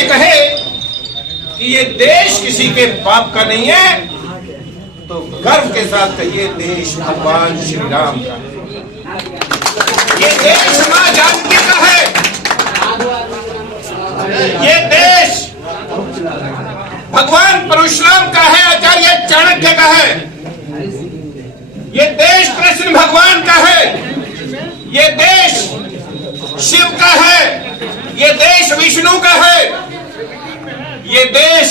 ये कहे कि ये देश किसी के बाप का नहीं है, तो गर्व के साथ कहिए देश भगवान श्री राम का है। ये देश मां जानकी का है। ये देश भगवान परशुराम का है, आचार्य चाणक्य का है। ये देश कृष्ण भगवान का है। ये देश शिव का है। ये देश विष्णु का है। ये देश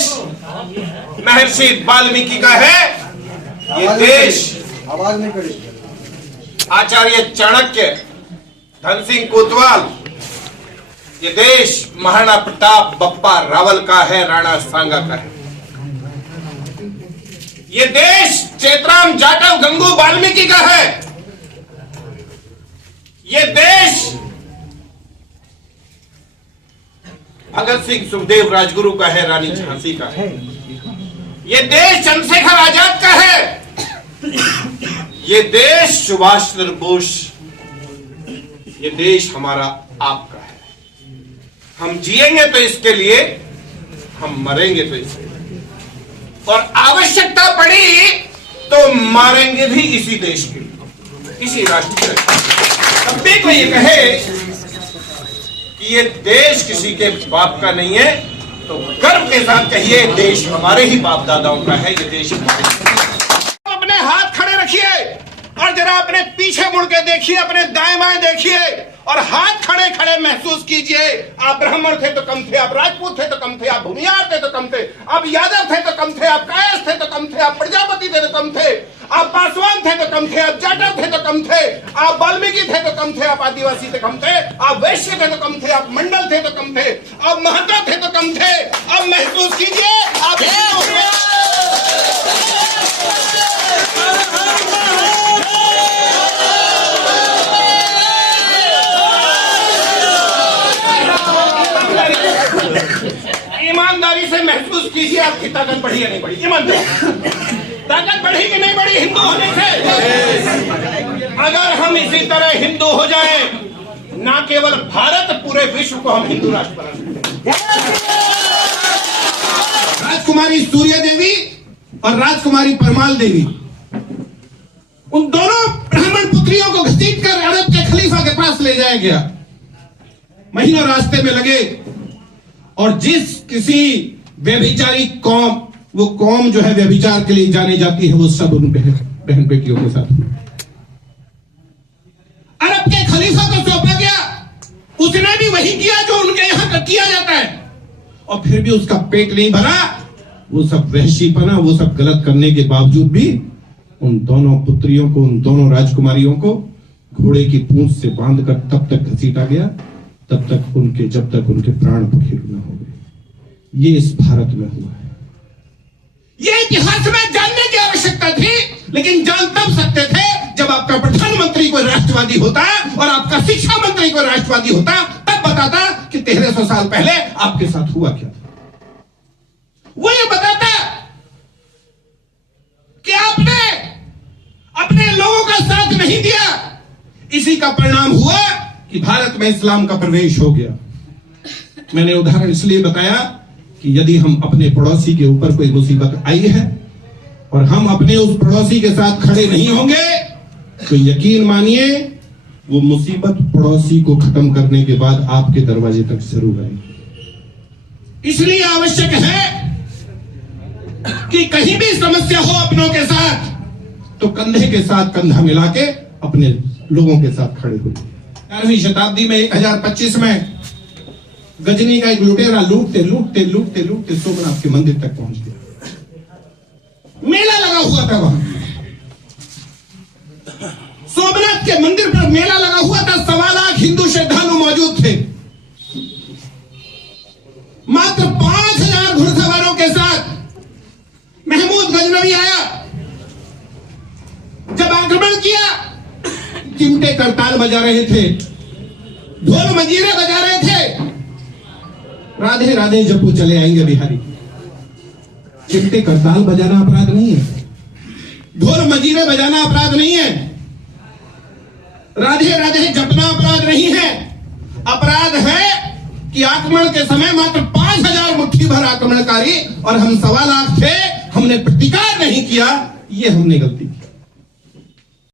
महर्षि वाल्मीकि का है। ये देश आवाज नहीं करी आचार्य चाणक्य, धन सिंह कोतवाल, ये देश महाराणा प्रताप बप्पा रावल का है, राणा सांगा का है। ये देश चेतराम जाटव गंगू वाल्मीकि का है। ये देश भगत सिंह सुखदेव राजगुरु का है, रानी झांसी का है। ये देश चंद्रशेखर आजाद का है। ये देश सुभाष चंद्र बोस, ये देश हमारा आपका है। हम जिएंगे तो इसके लिए, हम मरेंगे तो इसके लिए, और आवश्यकता पड़ी तो मारेंगे भी इसी देश के लिए, इसी राष्ट्र के लिए। तब भी कोई ये कहे कि ये देश किसी के बाप का नहीं है, तो गर्व के साथ कहिए देश हमारे ही बाप दादाओं का है। ये देश अपने हाथ खड़े रखिए और जरा अपने पीछे मुड़ के देखिए, अपने दाएं बाएं देखिए और हाथ खड़े खड़े महसूस कीजिए। आप ब्राह्मण थे तो कम थे, आप राजपूत थे तो कम थे, आप भूमियार थे तो कम थे, आप यादव थे तो कम थे, आप कायस्थ थे तो कम थे, आप प्रजापति थे तो कम थे, आप पासवान थे तो कम थे, आप जाटव थे तो कम थे, आप वाल्मीकि थे तो कम थे, आप आदिवासी थे कम थे, आप वैश्य थे तो कम थे, आप मंडल थे तो कम थे, आप महतो थे तो कम थे। अब महसूस कीजिए आप ईमानदारी से महसूस कीजिए आपकी ताकत बढ़ी या नहीं बढ़ी। ईमानदारी ताकत बढ़ी कि नहीं बढ़ी हिंदू होने से? अगर हम इसी तरह हिंदू हो जाएं, ना केवल भारत, पूरे विश्व को हम हिंदू राष्ट्र बना सकते हैं। राजकुमारी सूर्य देवी और राजकुमारी परमाल देवी, उन दोनों ब्राह्मण पुत्रियों को घसीट कर अरब के खलीफा के पास ले जाया गया। महीनों रास्ते में लगे और जिस किसी व्यभिचारी कौम, वो कौम जो है व्यभिचार के लिए जानी जाती है, वो सब उन बहन बेटियों के साथ अरब के खलीफा को सौंपा गया। उसने भी वही किया जो उनके यहां किया जाता है, और फिर भी उसका पेट नहीं भरा। वो सब वहशीपना, वो सब गलत करने के बावजूद भी उन दोनों पुत्रियों को, उन दोनों राजकुमारियों को घोड़े की पूंछ से बांधकर तब तक घसीटा गया तब तक उनके, जब तक उनके प्राण पखेरु न हो गए। ये इस भारत में हुआ है। ये इतिहास में जानने की आवश्यकता थी, लेकिन जान तब सकते थे जब आपका प्रधानमंत्री कोई राष्ट्रवादी होता और आपका शिक्षा मंत्री कोई राष्ट्रवादी होता, तब बताता कि 1300 साल पहले आपके साथ हुआ क्या था। वो ये बताता कि आपने अपने लोगों का साथ नहीं दिया। इसी का परिणाम हुआ कि भारत में इस्लाम का प्रवेश हो गया। मैंने उदाहरण इसलिए बताया कि यदि हम अपने पड़ोसी के ऊपर कोई मुसीबत आई है और हम अपने उस पड़ोसी के साथ खड़े नहीं होंगे, तो यकीन मानिए वो मुसीबत पड़ोसी को खत्म करने के बाद आपके दरवाजे तक जरूर आएगी। इसलिए आवश्यक है कि कहीं भी समस्या हो अपनों के साथ, तो कंधे के साथ कंधा मिला के अपने लोगों के साथ खड़े हो। 11वीं शताब्दी में 1025 में गजनी का एक लुटेरा लूटते लूटते लूटते लूटते सोमनाथ के मंदिर तक पहुंच गया। मेला लगा हुआ था वहां, सोमनाथ के मंदिर पर मेला लगा हुआ था। 1.25 लाख हिंदू श्रद्धालु मौजूद थे। मात्र 5000 घुड़सवारों के साथ महमूद गजनवी आया। जब आक्रमण किया, चिमटे करताल बजा रहे थे, ढोल मंजीरे बजा रहे थे, राधे राधे जपू चले आएंगे बिहारी। चिमटे करताल बजाना अपराध नहीं है, ढोल मंजीरे बजाना अपराध नहीं है, राधे राधे जपना अपराध नहीं है। अपराध है कि आक्रमण के समय मात्र 5000 भर आक्रमणकारी और हम 1.25 लाख थे, हमने प्रतिकार नहीं किया, ये हमने गलती की।